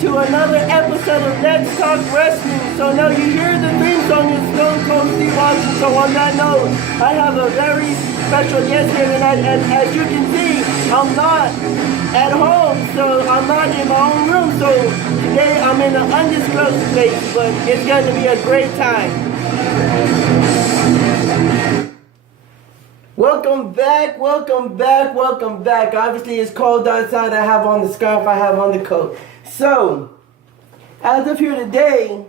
to another episode of Let's Talk Wrestling. So now you hear the theme song is Stone Cold Steve Austin. So on that note, I have a very special guest here tonight, and as you can see, I'm not at home, so I'm not in my own room. So today I'm in an undisclosed place, but it's going to be a great time. Welcome back, welcome back, welcome back. Obviously it's cold outside. I have on the scarf, I have on the coat. So, as of here today,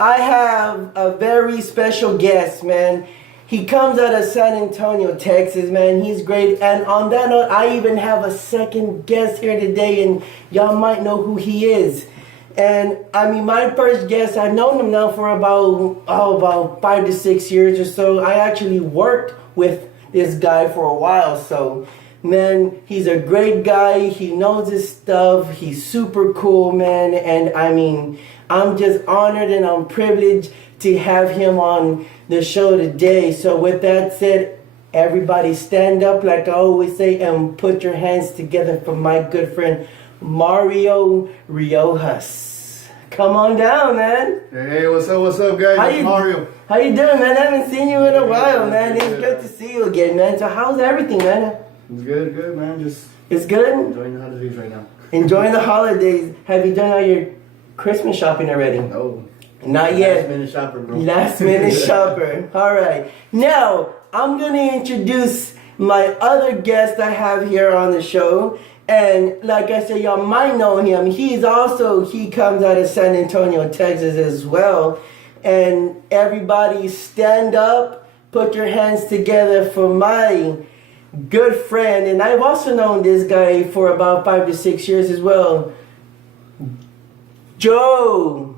I have a very special guest, man. He comes out of San Antonio, Texas, man. He's great. And on that note, I even have a second guest here today, and y'all might know who he is. And I mean, my first guest, I've known him now for about 5 to 6 years or so. I actually worked with this guy for a while, so man, he's a great guy. He knows his stuff. He's super cool, man. And I mean, I'm just honored and I'm privileged to have him on the show today. So with that said, everybody stand up, like I always say, and put your hands together for my good friend Mario Riojas. Come on down, man. Hey, what's up, guys? It's Mario. How you doing, man? I haven't seen you in a while, man. It's good to see you again, man. So how's everything, man? It's good, man. Just it's good? enjoying the holidays right now. Enjoying the holidays. Have you done all your Christmas shopping already? No. Not yet. Last minute shopper, bro. Last minute shopper. All right. Now, I'm going to introduce my other guest I have here on the show. And like I said, y'all might know him. He comes out of San Antonio, Texas as well. And everybody stand up, put your hands together for my good friend. And I've also known this guy for about 5 to 6 years as well. Joe.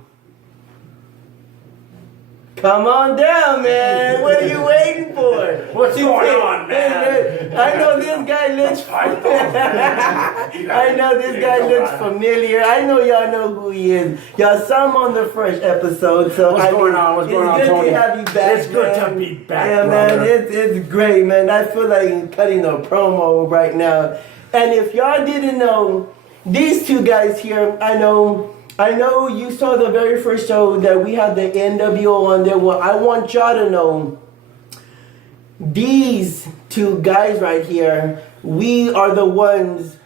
Come on down, man. What are you waiting for? What's going on, man? I know this guy looks I know this guy looks familiar. I know y'all know who he is. Y'all saw him on the first episode. So What's going on? What's going on, Tony? It's good to have you back. It's good man. to be back, yeah, brother. man. It's great, man. I feel like I'm cutting a promo right now. And if y'all didn't know, these two guys here, I know you saw the very first show that we had the NWO on there. Well, I want y'all to know, these two guys right here, we are the Wolf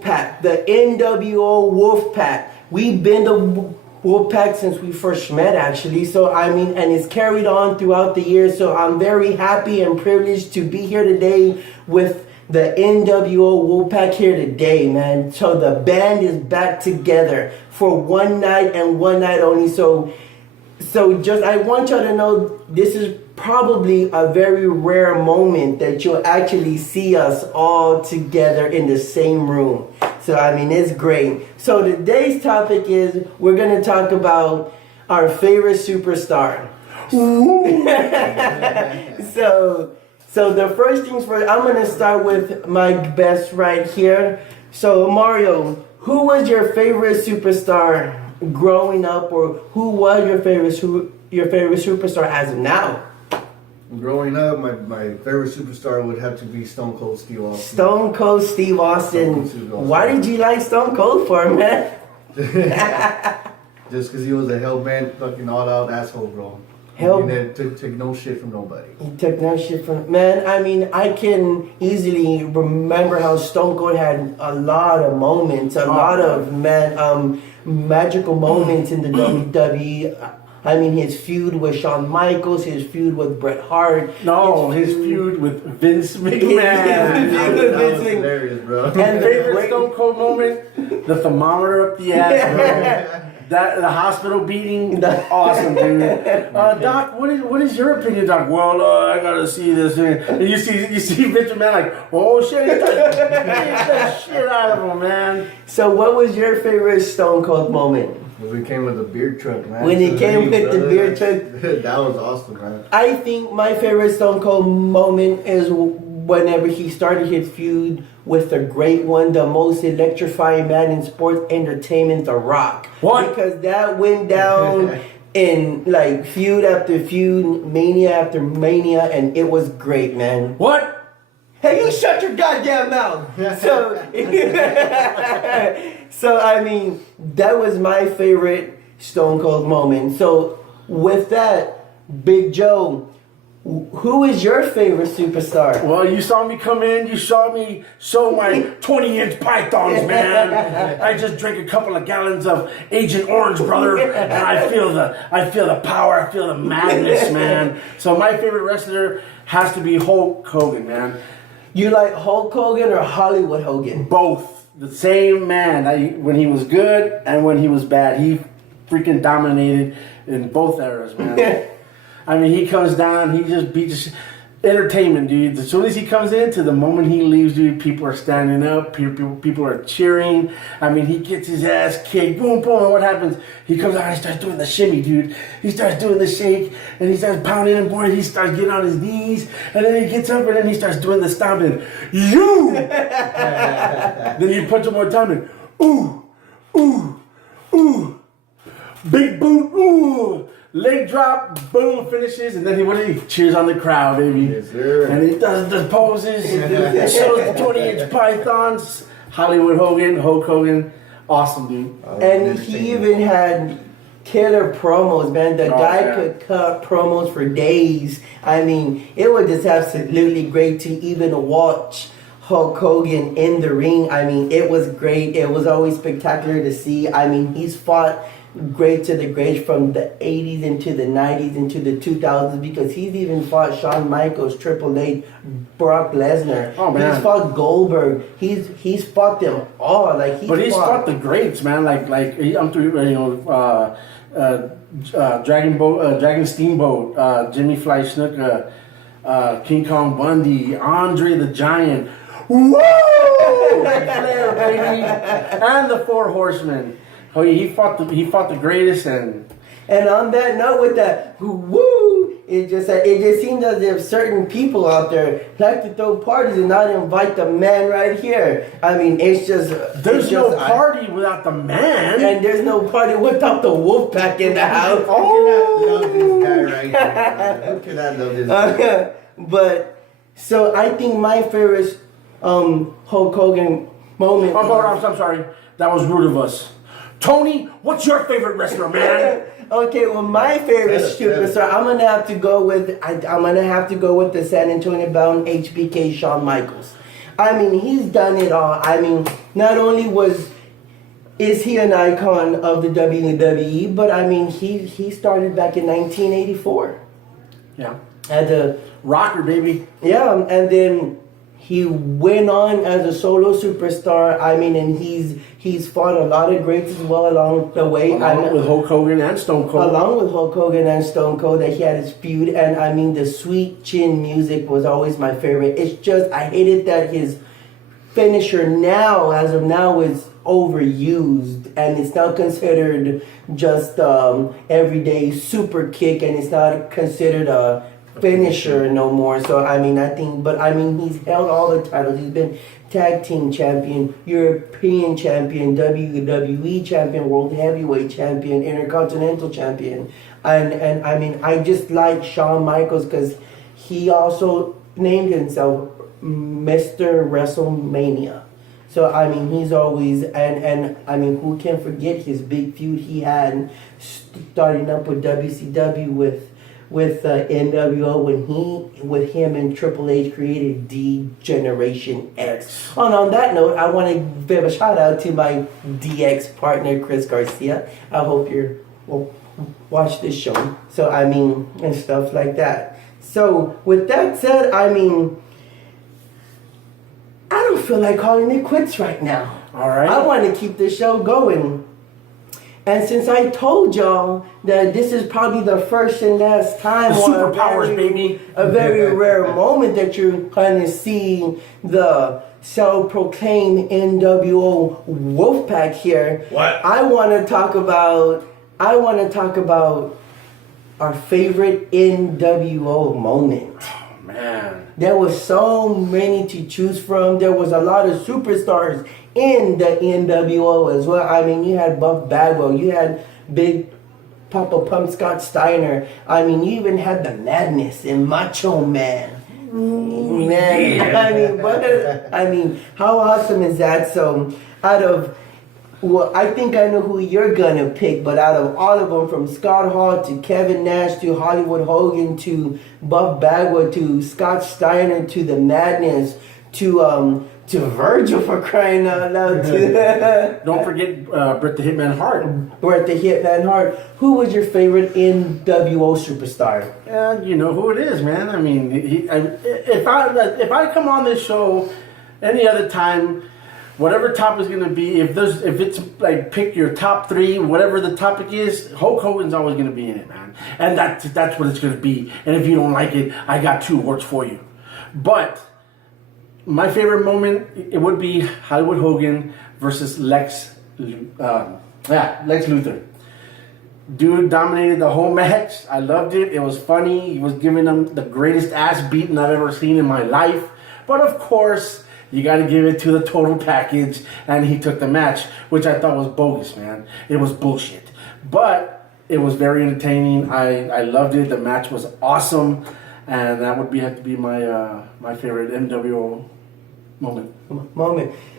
Pack, the NWO Wolf Pack. We've been the Wolf Pack since we first met, actually. So, I mean, and it's carried on throughout the years. So I'm very happy and privileged to be here today with the NWO Wolfpack here today, man. So the band is back together for one night and one night only. So just I want y'all to know, this is probably a very rare moment that you'll actually see us all together in the same room. So I mean, it's great. So today's topic is, we're gonna talk about our favorite superstar. So the first things first, I'm going to start with my best right here. So Mario, who was your favorite superstar growing up, or who was your favorite superstar as of now? Growing up, my favorite superstar would have to be Stone Cold Steve Austin. Stone Cold Steve Austin. Why did you like Stone Cold for, man? Just because he was a hell-bent, fucking all-out asshole, bro. He took no shit from nobody. He took no shit from... Man, I mean, I can easily remember how Stone Cold had a lot of moments, magical moments in the WWE. I mean, his feud with Shawn Michaels, his feud with Bret Hart. His feud with Vince McMahon. That was hilarious, bro. And favorite Stone Cold moment? The thermometer up the ass, bro. The hospital beating, awesome, dude. Doc, what is your opinion, Doc? Well, I gotta see this. And you see Vince McMahon like, oh shit, he took the shit out of him, man. So, what was your favorite Stone Cold moment? When we came with the beer truck, man. When he came with the beer truck. That was awesome, man. I think my favorite Stone Cold moment is whenever he started his feud with the great one, the most electrifying man in sports entertainment, The Rock. What? Because that went down in like feud after feud, mania after mania, and it was great, man. What? Hey, you shut your goddamn mouth. So, so I mean, that was my favorite Stone Cold moment. So, with that, Big Joe, who is your favorite superstar? Well, you saw me come in. You saw me show my 20-inch pythons, man. I just drank a couple of gallons of Agent Orange, brother, and I feel the power. I feel the madness, man. So my favorite wrestler has to be Hulk Hogan, man. You like Hulk Hogan or Hollywood Hogan? Both the same man. When he was good and when he was bad, he freaking dominated in both eras, man. I mean, he comes down, he just beats entertainment, dude. As soon as he comes in to the moment he leaves, dude, people are standing up, people are cheering. I mean, he gets his ass kicked, boom, boom, and what happens? He comes out and he starts doing the shimmy, dude. He starts doing the shake, and he starts pounding and boy, he starts getting on his knees, and then he gets up and then he starts doing the stomping. You! Then you punch him one time and, ooh, ooh, ooh, big boot, ooh. Leg drop, boom, finishes, and then he cheers on the crowd, baby. Yes, sir. And he does the poses, and shows the 20-inch pythons. Hollywood Hogan, Hulk Hogan, awesome, dude. And he even had killer promos, man. The guy yeah. could cut promos for days. I mean, it was just absolutely great to even watch Hulk Hogan in the ring. I mean, it was great. It was always spectacular to see. I mean, he's fought great to the greats from the 80s into the 90s into the 2000s because he's even fought Shawn Michaels, Triple H, Brock Lesnar. Oh, man. He's fought Goldberg. He's fought them all. Like He's fought the greats, man. I'm through, Dragon Steamboat, Jimmy Fly Snuka, King Kong Bundy, Andre the Giant. Woo! Ric Flair, baby, and the Four Horsemen. Oh, yeah, he fought the greatest, and on that note, with that woo, it just seems as if certain people out there like to throw parties and not invite the man right here. I mean, there's no party without the man, and there's no party without the Wolfpack in the house. Oh, love this guy right here. Who could I love this guy? But so I think my favorite Hulk Hogan moment. I'm sorry, that was rude of us. Tony, what's your favorite wrestler, man? Okay, well, my favorite superstar, I'm gonna have to go with the San Antonio bound HBK Shawn Michaels. I mean, he's done it all. I mean, not only is he an icon of the WWE, but I mean, he started back in 1984. Yeah, As a rocker, baby. Yeah, and then he went on as a solo superstar. I mean, and he's fought a lot of greats as well along the way. Along with Hulk Hogan and Stone Cold. Along with Hulk Hogan and Stone Cold, that he had his feud. And I mean, the Sweet Chin music was always my favorite. It's just, I hated that his finisher now, as of now, is overused. And it's not considered just everyday super kick. And it's not considered a finisher no more. So I mean, he's held all the titles. He's been tag team champion, European champion, WWE champion, world heavyweight champion, intercontinental champion, and I mean, I just like Shawn Michaels because he also named himself Mr. WrestleMania. So I mean, he's always and I mean, who can forget his big feud he had starting up with WCW with NWO when him and Triple H created D-Generation X. And on that note, I want to give a shout out to my DX partner Chris Garcia. I hope will watch this show. So I mean, and stuff like that. So with that said, I mean, I don't feel like calling it quits right now. All right. I want to keep the show going. And since I told y'all that this is probably the first and last time, superpowers, baby, a very rare moment that you're going to see the self-proclaimed NWO Wolfpack here. What? I want to talk about our favorite NWO moment. Oh, man. There was so many to choose from. There was a lot of superstars in the NWO as well. I mean, you had Buff Bagwell, you had Big Papa Pump Scott Steiner. I mean, you even had the Madness and Macho Man. Man, I mean, how awesome is that? So, well, I think I know who you're gonna pick, but out of all of them, from Scott Hall to Kevin Nash to Hollywood Hogan to Buff Bagwell to Scott Steiner to the Madness to Virgil, for crying out loud. Don't forget Bret the Hitman Hart. Bret the Hitman Hart. Who was your favorite NWO superstar? You know who it is, man. I mean, if I come on this show any other time, whatever topic is gonna be, if it's like pick your top three, whatever the topic is, Hulk Hogan's always gonna be in it, man. And that's what it's gonna be. And if you don't like it, I got two words for you. But my favorite moment, it would be Hollywood Hogan versus Lex Luthor. Dude dominated the whole match. I loved it. It was funny. He was giving them the greatest ass beating I've ever seen in my life. But of course, you got to give it to the total package, and he took the match, which I thought was bogus, man. It was bullshit. But it was very entertaining. I loved it. The match was awesome. And that would have to be my favorite NWO moment.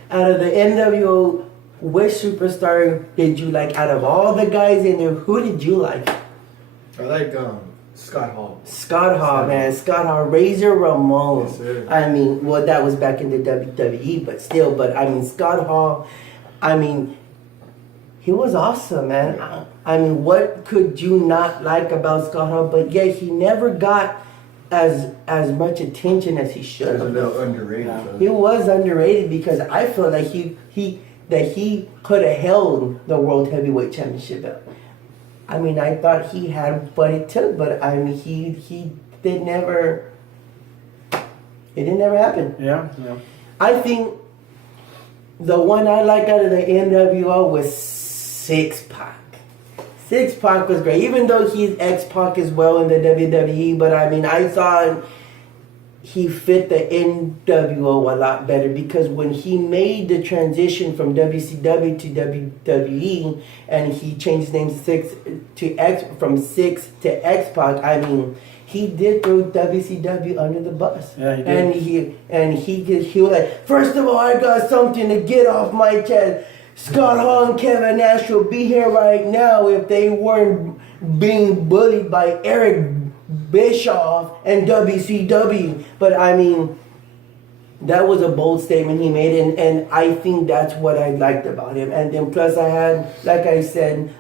Out of the NWO, which superstar did you like? Out of all the guys in there, who did you like? I like Scott Hall. Scott Hall, man. Scott Hall, Razor Ramon. Yes, sir. I mean, well, that was back in the WWE, but still. But I mean, Scott Hall, I mean, he was awesome, man. I mean, what could you not like about Scott Hall? But yeah, he never got as much attention as he should He was a have. little underrated. Though. He was underrated because I feel like he could have held the World Heavyweight Championship belt. I mean, I thought he had what it took, but I mean, he did never. It didn't never happen. Yeah. I think the one I liked out of the NWO was Six Pac. Six Pac was great, even though he's X-Pac as well in the WWE. But I mean, I thought he fit the NWO a lot better because when he made the transition from WCW to WWE and he changed his name from Six to X-Pac, I mean, he did throw WCW under the bus. Yeah, he did. And he was like, first of all, I got something to get off my chest. Scott Hall and Kevin Nash will be here right now if they weren't being bullied by Eric Bischoff and WCW. But I mean, that was a bold statement he made, and I think that's what I liked about him. And then plus I had, like I said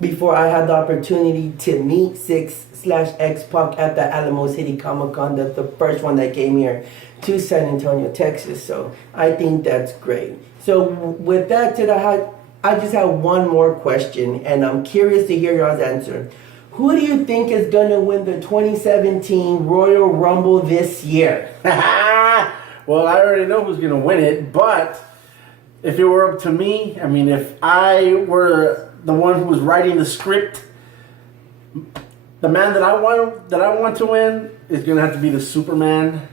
before, I had the opportunity to meet Six/X-Pac at the Alamo City Comic Con. That's the first one that came here to San Antonio, Texas. So I think that's great. So with that said, I just have one more question, and I'm curious to hear y'all's answer. Who do you think is going to win the 2017 Royal Rumble this year? Well, I already know who's going to win it, but if it were up to me, I mean, if I were the one who was writing the script, the man that I want to win is going to have to be the Superman,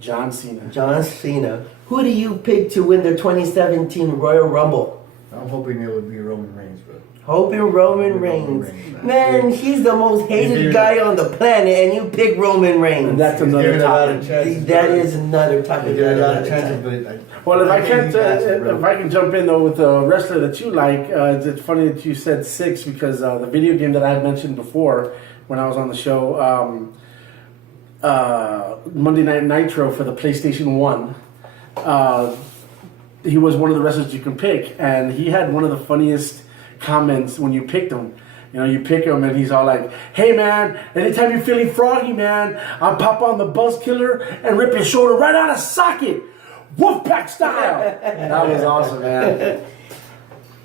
John Cena. John Cena. Who do you pick to win the 2017 Royal Rumble? I'm hoping it would be Roman Reigns, bro. Hoping Roman Reigns. Man, he's the most hated guy on the planet, and you pick Roman Reigns. That's another topic. That is another topic. He did a lot of chances, but Well, if I think can, he if I can jump in though with the wrestler that you like, it's funny that you said Six because the video game that I had mentioned before when I was on the show, Monday Night Nitro for the PlayStation 1. He was one of the wrestlers you can pick, and he had one of the funniest comments when you picked him. You know, you pick him and he's all like, "Hey man, anytime you're feeling froggy, man, I'll pop on the Buzz Killer and rip his shoulder right out of socket, Wolfpack style." That was awesome, man.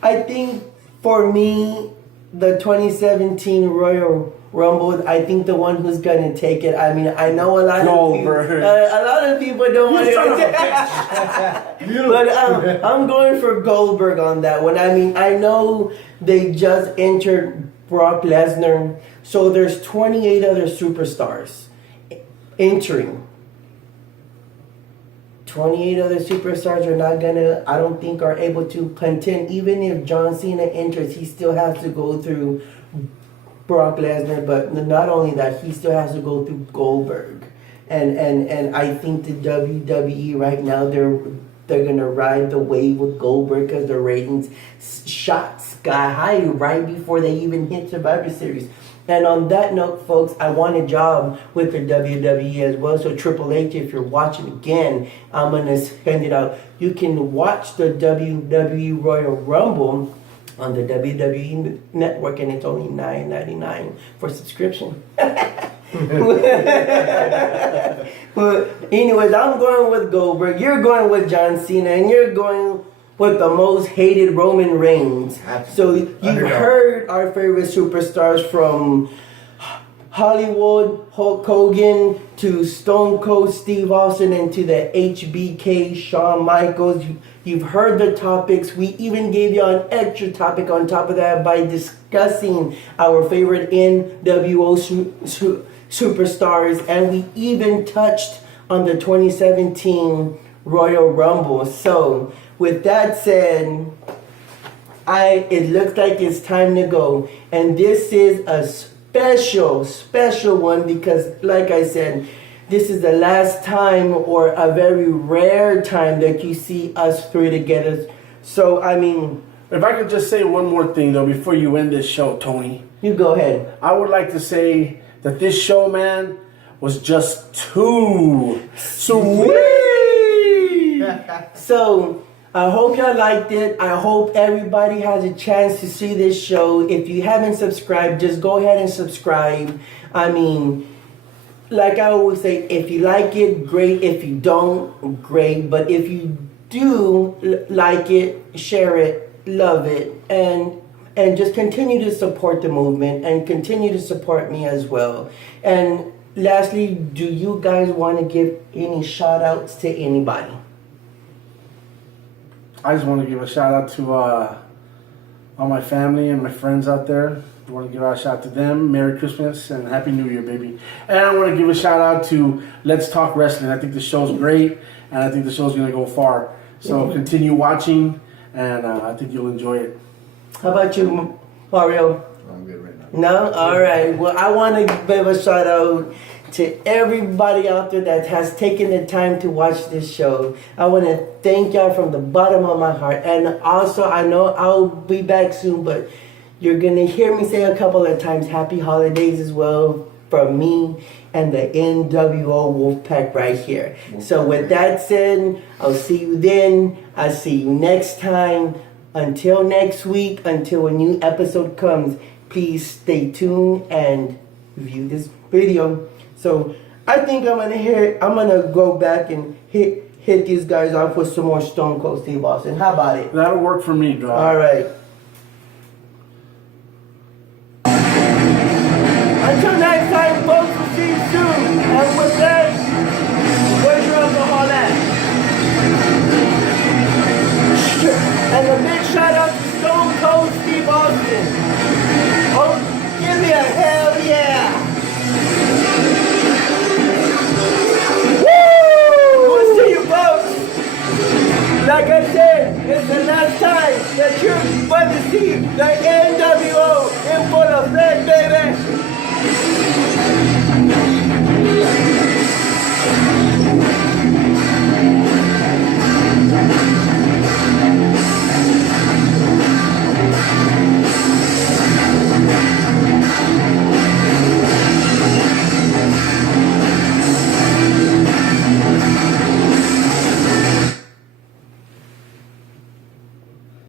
I think for me, the 2017 Royal Rumble, I think the one who's gonna take it. I mean, I know a lot of people don't want to. But I'm going for Goldberg on that one. I mean, I know they just entered Brock Lesnar, so there's 28 other superstars entering. 28 other superstars are not gonna, I don't think, are able to contend. Even if John Cena enters, he still has to go through Brock Lesnar, but not only that, he still has to go through Goldberg. and I think the WWE right now they're gonna ride the wave with Goldberg because the ratings shot sky high right before they even hit Survivor Series. And on that note, folks, I want a job with the WWE as well. So Triple H, if you're watching again, I'm gonna send it out. You can watch the WWE Royal Rumble on the WWE Network, and it's only $9.99 for subscription. But anyways, I'm going with Goldberg. You're going with John Cena, and you're going with the most hated Roman Reigns. So you've heard our favorite superstars from Hollywood, Hulk Hogan, to Stone Cold Steve Austin, and to the HBK Shawn Michaels. You've heard the topics. We even gave you an extra topic on top of that by discussing our favorite NWO superstars, and we even touched on the 2017 Royal Rumble. So with that said, it looks like it's time to go, and this is a special one because, like I said, this is the last time, or a very rare time, that you see us three together. So I mean, if I could just say one more thing though before you end this show, Tony. You go ahead. I would like to say that this show, man, was just too sweet. So I hope y'all liked it. I hope everybody has a chance to see this show. If you haven't subscribed, just go ahead and subscribe. I mean, like I always say, if you like it, great. If you don't, great. But if you do like it, share it, love it, and just continue to support the movement and continue to support me as well. And lastly, do you guys want to give any shout outs to anybody? I just want to give a shout out to all my family and my friends out there. I want to give a shout out to them. Merry Christmas and Happy New Year, baby. And I want to give a shout out to Let's Talk Wrestling. I think the show's great, and I think the show's going to go far. So continue watching, and I think you'll enjoy it. How about you, Mario? I'm good right now. No? All right. Well, I want to give a shout out to everybody out there that has taken the time to watch this show. I want to thank y'all from the bottom of my heart. And also, I know I'll be back soon, but you're going to hear me say a couple of times happy holidays as well from me and the NWO Wolfpack right here. So with that said, I'll see you then. I'll see you next time. Until next week, until a new episode comes, please stay tuned and view this video. So I think I'm gonna go back and hit these guys off with some more Stone Cold Steve Austin. How about it? That'll work for me, dog. All right.